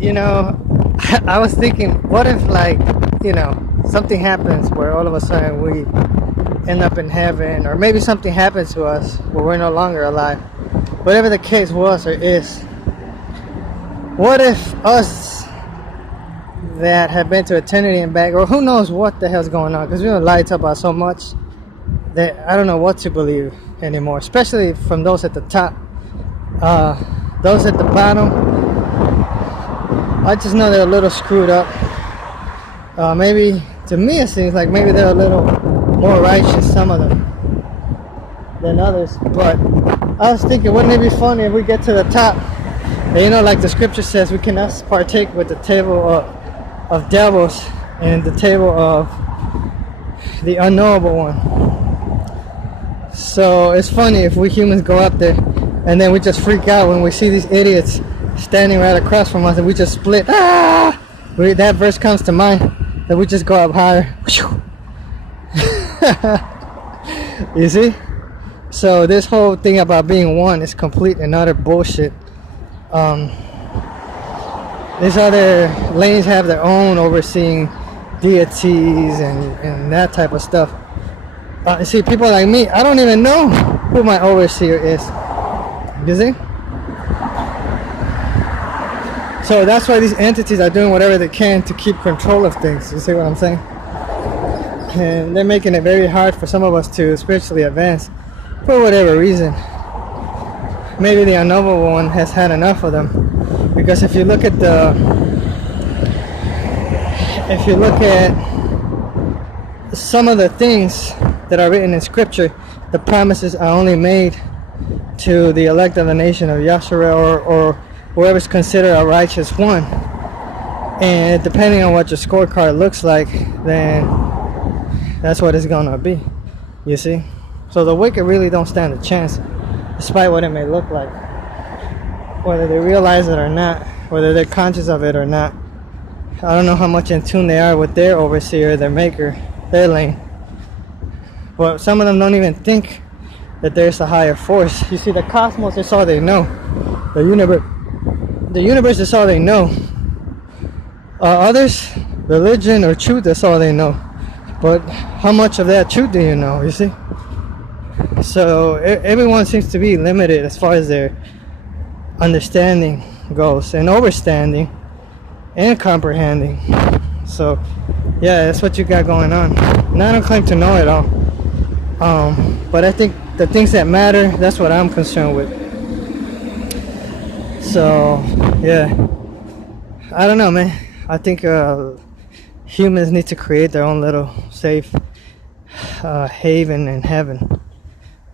you know, I was thinking, what if, like, you know, something happens where all of a sudden we end up in heaven, or maybe something happens to us where we're no longer alive. Whatever the case was or is, what if us that have been to eternity and back, or who knows what the hell's going on, because we don't lie about so much that I don't know what to believe anymore, especially from those at the top. Those at the bottom, I just know they're a little screwed up. Maybe, to me it seems like maybe they're a little more righteous, some of them, than others. But I was thinking, wouldn't it be funny if we get to the top, and, you know, like the scripture says, we cannot partake with the table of devils and the table of the unknowable one. So it's funny if we humans go up there and then we just freak out when we see these idiots standing right across from us, and we just split. That verse comes to mind, that we just go up higher. You see? So this whole thing about being one is complete and utter bullshit. These other lanes have their own overseeing deities and that type of stuff. See, people like me, I don't even know who my overseer is. You see? So that's why these entities are doing whatever they can to keep control of things. You see what I'm saying? And they're making it very hard for some of us to spiritually advance for whatever reason. Maybe the unknowable one has had enough of them. Because if you look at some of the things that are written in scripture, the promises are only made to the elect of the nation of Yasharel, or whoever's considered a righteous one. And depending on what your scorecard looks like, then that's what it's gonna be. You see? So the wicked really don't stand a chance, despite what it may look like. Whether they realize it or not, whether they're conscious of it or not. I don't know how much in tune they are with their overseer, their maker, their lane. But some of them don't even think that there's a higher force. You see, the cosmos is all they know. The universe is all they know. Others, religion or truth, that's all they know. But how much of that truth do you know, you see? So everyone seems to be limited as far as their understanding goes, and overstanding and comprehending. So yeah, that's what you got going on. And I don't claim to know it all, but I think the things that matter, that's what I'm concerned with. So yeah, I don't know, man. I think humans need to create their own little safe haven in heaven,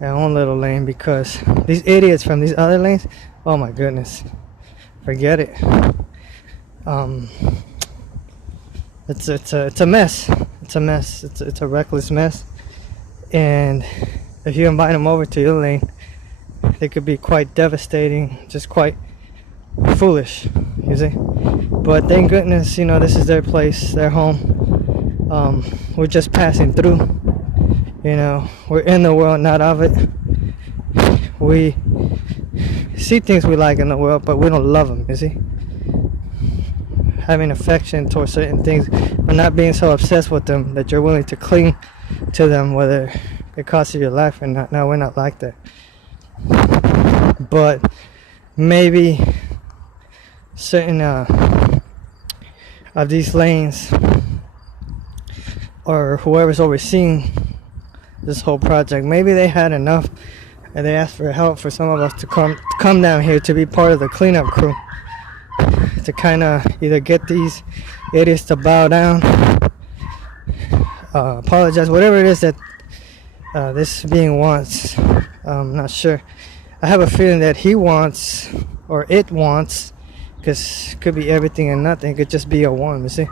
their own little lane, because these idiots from these other lanes, oh my goodness, forget it. It's a mess. It's a mess. It's a reckless mess. And if you invite them over to your lane, they could be quite devastating, just quite foolish, you see. But thank goodness, you know, this is their place, their home. We're just passing through. You know, we're in the world, not of it. We see things we like in the world, but we don't love them, you see. Having affection towards certain things, but not being so obsessed with them that you're willing to cling to them, whether it costs you your life or not. No, we're not like that. But maybe certain of these lanes, or whoever's overseeing this whole project, maybe they had enough and they asked for help for some of us to come down here to be part of the cleanup crew, to kind of either get these idiots to bow down, apologize, whatever it is that this being wants. I'm not sure. I have a feeling that he wants, or it wants, because it could be everything and nothing. It could just be a one, you see.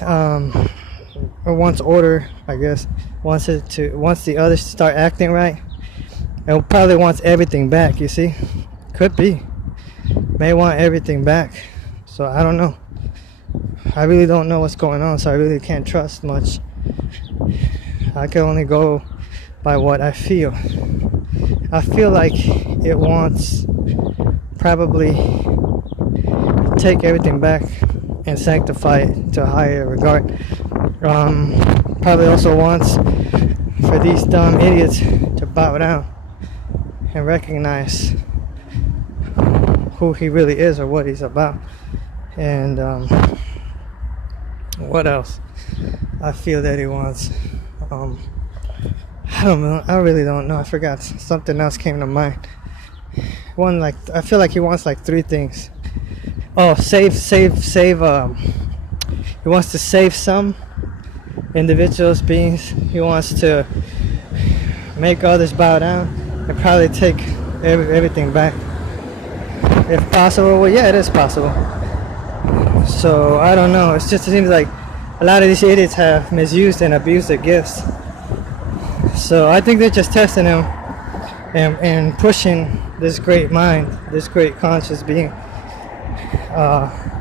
Or wants order, I guess. Wants the others to start acting right. And probably wants everything back, you see. Could be. May want everything back. So I don't know. I really don't know what's going on, so I really can't trust much. I can only go by what I feel. I feel like it wants probably take everything back and sanctify it to a higher regard. Probably also wants for these dumb idiots to bow down and recognize who he really is or what he's about. And what else I feel that he wants? I don't know. I really don't know. I forgot. Something else came to mind. I feel like he wants like 3 things. Oh, save. He wants to save some individuals, beings. He wants to make others bow down and probably take everything back. If possible, well, yeah, it is possible. So, I don't know. It seems like a lot of these idiots have misused and abused their gifts. So, I think they're just testing him and pushing this great mind, this great conscious being,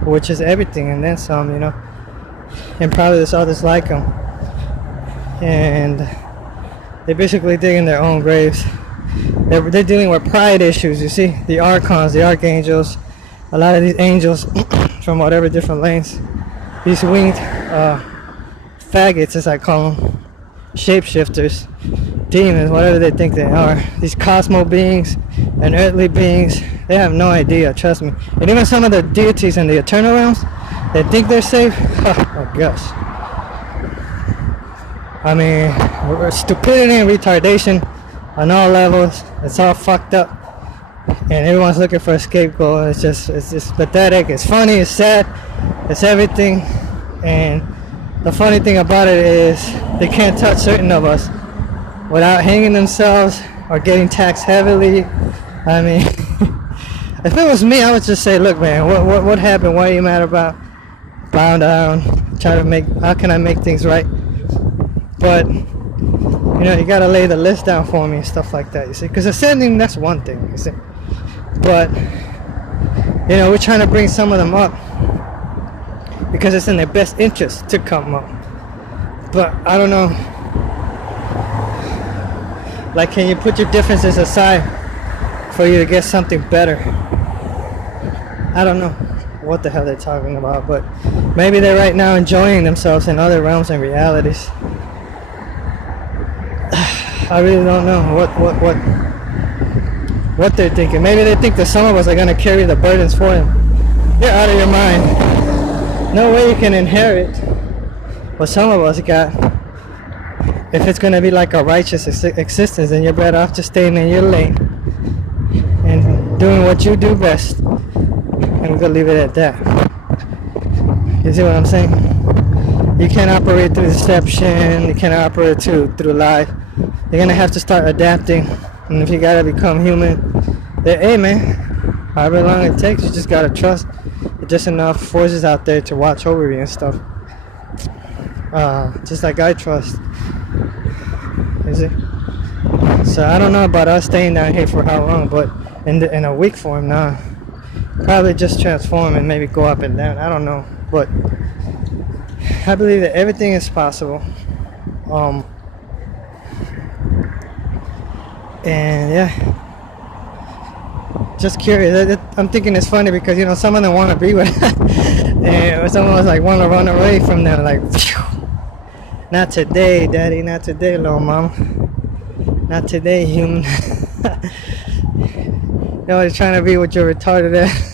which is everything and then some, you know. And probably there's others like him. And they're basically digging their own graves. They're dealing with pride issues, you see. The archons, the archangels, a lot of these angels from whatever different lanes. These winged faggots, as I call them, shapeshifters, demons, whatever they think they are. These cosmo beings and earthly beings, they have no idea, trust me. And even some of the deities in the eternal realms, they think they're safe. Oh gosh. I mean, stupidity and retardation on all levels. It's all fucked up, and everyone's looking for a scapegoat. It's just pathetic. It's funny. It's sad. It's everything. And the funny thing about it is they can't touch certain of us without hanging themselves or getting taxed heavily. I mean, if it was me, I would just say, look, man, what happened? What are you mad about? Bow down. How can I make things right? But, you know, you gotta lay the list down for me and stuff like that, you see. Because ascending, that's one thing, you see. But, you know, we're trying to bring some of them up because it's in their best interest to come up. But, I don't know. Like, can you put your differences aside for you to get something better? I don't know what the hell they're talking about, but maybe they're right now enjoying themselves in other realms and realities. I really don't know what they're thinking. Maybe they think that some of us are gonna carry the burdens for them. You're out of your mind. No way you can inherit what some of us got. If it's gonna be like a righteous existence, then you're better off just staying in your lane and doing what you do best. And we're gonna leave it at that. You see what I'm saying? You can't operate through deception. You can't operate through life. You're gonna have to start adapting, and if you gotta become human, then hey man, however long it takes, you just gotta trust there's just enough forces out there to watch over you and stuff. Just like I trust. You see? So I don't know about us staying down here for how long, but in a weak form, nah. Probably just transform and maybe go up and down. I don't know, but I believe that everything is possible. And yeah, just curious. I'm thinking it's funny because, you know, some of them want to be with and some of us like want to run away from them, like, phew, not today, daddy, not today, little mama, not today, human. You know, he's trying to be with your retarded ass.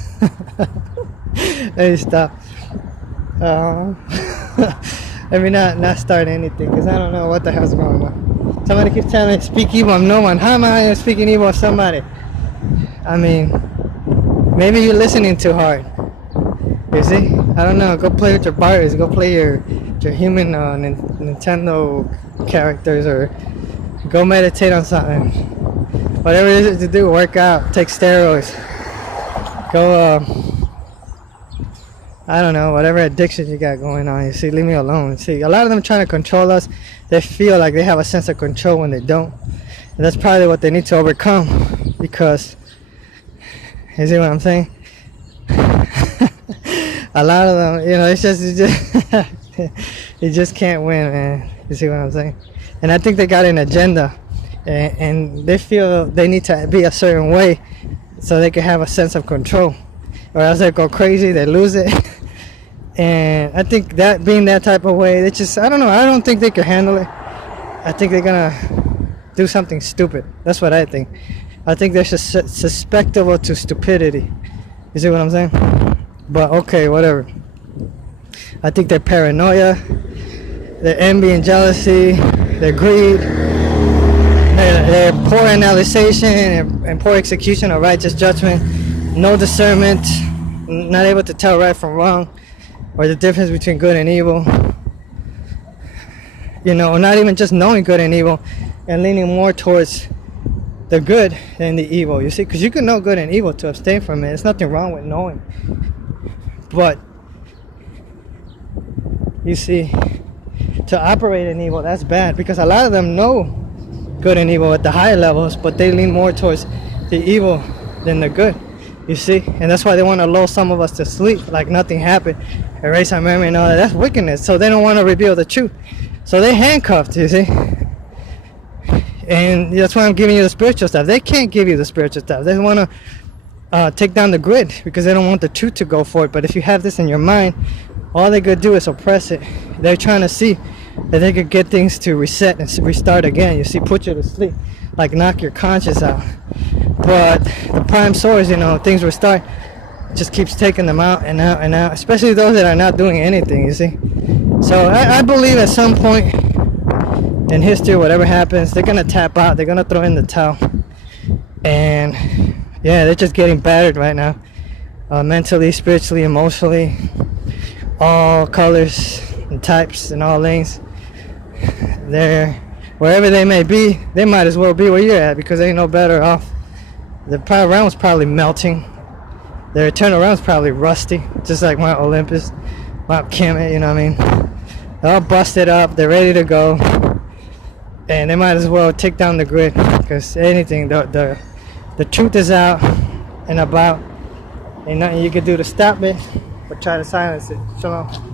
Let me stop. Let me not start anything, because I don't know what the hell's going on. Somebody keeps telling me, speak evil of no one. How am I speaking evil of somebody? I mean, maybe you're listening too hard. You see? I don't know. Go play with your Barbies. Go play your human Nintendo characters, or go meditate on something. Whatever it is to do, work out, take steroids. Go, I don't know, whatever addiction you got going on, you see, leave me alone. See, a lot of them trying to control us, they feel like they have a sense of control when they don't. And that's probably what they need to overcome, because, you see what I'm saying? A lot of them, you know, it's just you just can't win, man. You see what I'm saying? And I think they got an agenda, and they feel they need to be a certain way so they can have a sense of control. or else they go crazy, they lose it. And I think that being that type of way, they just, I don't know, I don't think they can handle it. I think they're gonna do something stupid. That's what I think. I think they're susceptible to stupidity. You see what I'm saying? But okay, whatever. I think their paranoia, their envy and jealousy, their greed, their poor analysis and poor execution of righteous judgment, no discernment, not able to tell right from wrong, or the difference between good and evil. You know, not even just knowing good and evil, and leaning more towards the good than the evil. You see, because you can know good and evil to abstain from it. There's nothing wrong with knowing. But you see, to operate in evil, that's bad, because a lot of them know good and evil at the higher levels, but they lean more towards the evil than the good. You see, and that's why they want to lull some of us to sleep, like nothing happened, erase our memory and all that. That's wickedness. So they don't want to reveal the truth. So they handcuffed, you see. And that's why I'm giving you the spiritual stuff. They can't give you the spiritual stuff. They want to take down the grid because they don't want the truth to go forward. But if you have this in your mind, all they could do is oppress it. They're trying to see that they could get things to reset and restart again. You see, put you to sleep, like knock your conscience out. But the prime source, you know, things restart, just keeps taking them out and out and out, especially those that are not doing anything, you see. So I believe at some point in history, whatever happens, they're going to tap out, they're going to throw in the towel. And yeah, they're just getting battered right now, mentally, spiritually, emotionally, all colors and types and all lanes. They're, wherever they may be, they might as well be where you're at, because they ain't no better off. The realm's probably melting. Their eternal realm's probably rusty, just like Mount Olympus, Mount Kemet, you know what I mean? They're all busted up, they're ready to go, and they might as well take down the grid, because anything, the truth is out and about. Ain't nothing you can do to stop it, but try to silence it. Shalom.